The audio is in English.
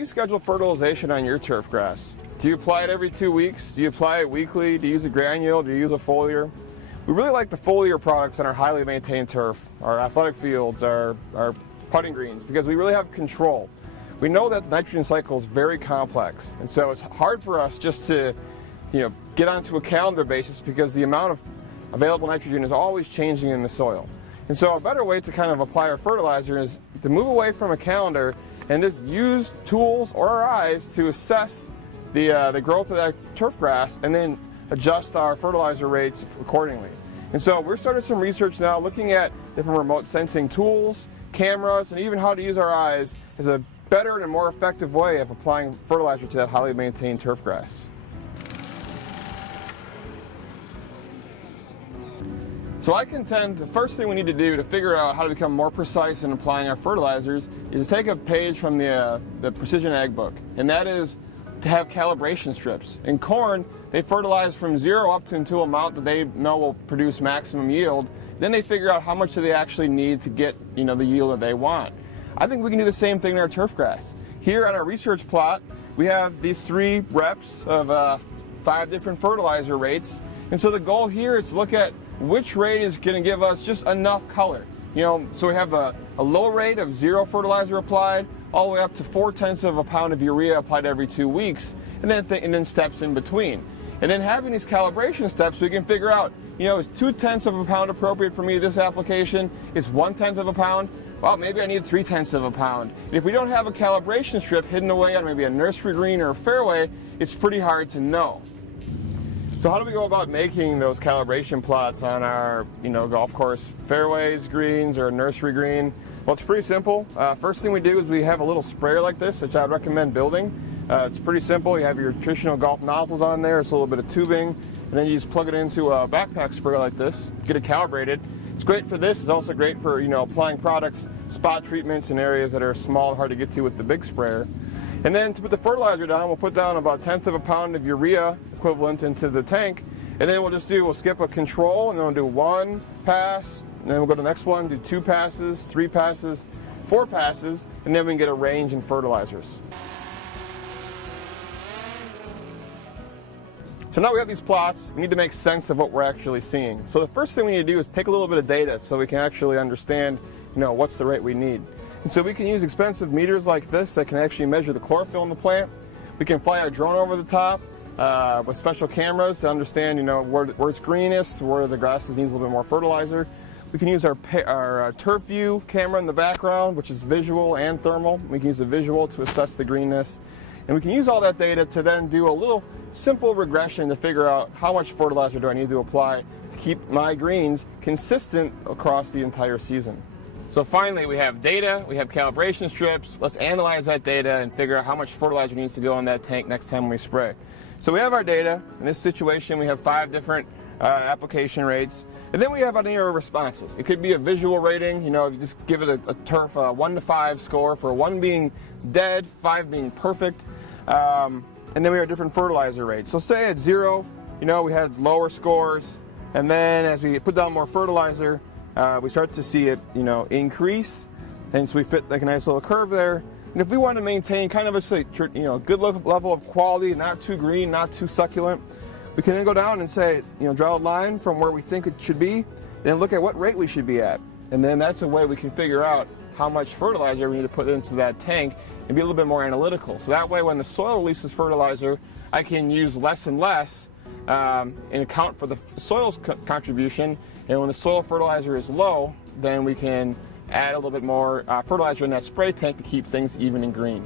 you schedule fertilization on your turf grass? Do you apply it every 2 weeks? Do you apply it weekly? Do you use a granule? Do you use a foliar? We really like the foliar products on our highly maintained turf, our athletic fields, our putting greens, because we really have control. We know that the nitrogen cycle is very complex, and so it's hard for us just to get onto a calendar basis because the amount of available nitrogen is always changing in the soil. And so a better way to kind of apply our fertilizer is to move away from a calendar and just use tools or our eyes to assess the growth of that turf grass and then adjust our fertilizer rates accordingly. And so we're starting some research now looking at different remote sensing tools, cameras, and even how to use our eyes as a better and more effective way of applying fertilizer to that highly maintained turf grass. So I contend the first thing we need to do to figure out how to become more precise in applying our fertilizers is to take a page from the Precision Ag book, and that is to have calibration strips. In corn, they fertilize from 0 up to an amount that they know will produce maximum yield. Then they figure out how much do they actually need to get the yield that they want. I think we can do the same thing in our turf grass. Here on our research plot, we have these 3 reps of 5 different fertilizer rates, and so the goal here is to look at which rate is going to give us just enough color. So we have a low rate of 0 fertilizer applied, all the way up to 0.4 pounds of urea applied every 2 weeks, and then steps in between. And then having these calibration steps, we can figure out, is 0.2 pounds appropriate for me this application? Is 0.1 pound? Well, maybe I need 0.3 pounds. And if we don't have a calibration strip hidden away on maybe a nursery green or a fairway, it's pretty hard to know. So how do we go about making those calibration plots on our golf course fairways, greens, or nursery green? Well, it's pretty simple. First thing we do is we have a little sprayer like this, which I would recommend building. It's pretty simple. You have your traditional golf nozzles on there. It's a little bit of tubing, and then you just plug it into a backpack sprayer like this, get it calibrated. It's great for this. It's also great for applying products, spot treatments in areas that are small and hard to get to with the big sprayer. And then to put the fertilizer down, we'll put down about 0.1 pound of urea equivalent into the tank, and then we'll skip a control, and then we'll do 1 pass, and then we'll go to the next one, do 2 passes, 3 passes, 4 passes, and then we can get a range in fertilizers. So now we have these plots, we need to make sense of what we're actually seeing. So the first thing we need to do is take a little bit of data so we can actually understand what's the rate we need. And so we can use expensive meters like this that can actually measure the chlorophyll in the plant. We can fly our drone over the top with special cameras to understand where it's greenest, where the grasses needs a little bit more fertilizer. We can use our turf view camera in the background, which is visual and thermal. We can use the visual to assess the greenness. And we can use all that data to then do a little simple regression to figure out how much fertilizer do I need to apply to keep my greens consistent across the entire season. So finally, we have data, we have calibration strips. Let's analyze that data and figure out how much fertilizer needs to go in that tank next time we spray. So we have our data. In this situation, we have 5 different application rates. And then we have our responses. It could be a visual rating. You just give it a turf 1 to 5 score, for 1 being dead, 5 being perfect. And then we have different fertilizer rates. So say at 0, we had lower scores. And then as we put down more fertilizer, we start to see it, increase, and so we fit like a nice little curve there. And if we want to maintain kind of a good level of quality, not too green, not too succulent, we can then go down and say, draw a line from where we think it should be, and then look at what rate we should be at. And then that's a way we can figure out how much fertilizer we need to put into that tank and be a little bit more analytical. So that way, when the soil releases fertilizer, I can use less and less and account for the soil's contribution. And when the soil fertilizer is low, then we can add a little bit more fertilizer in that spray tank to keep things even and green.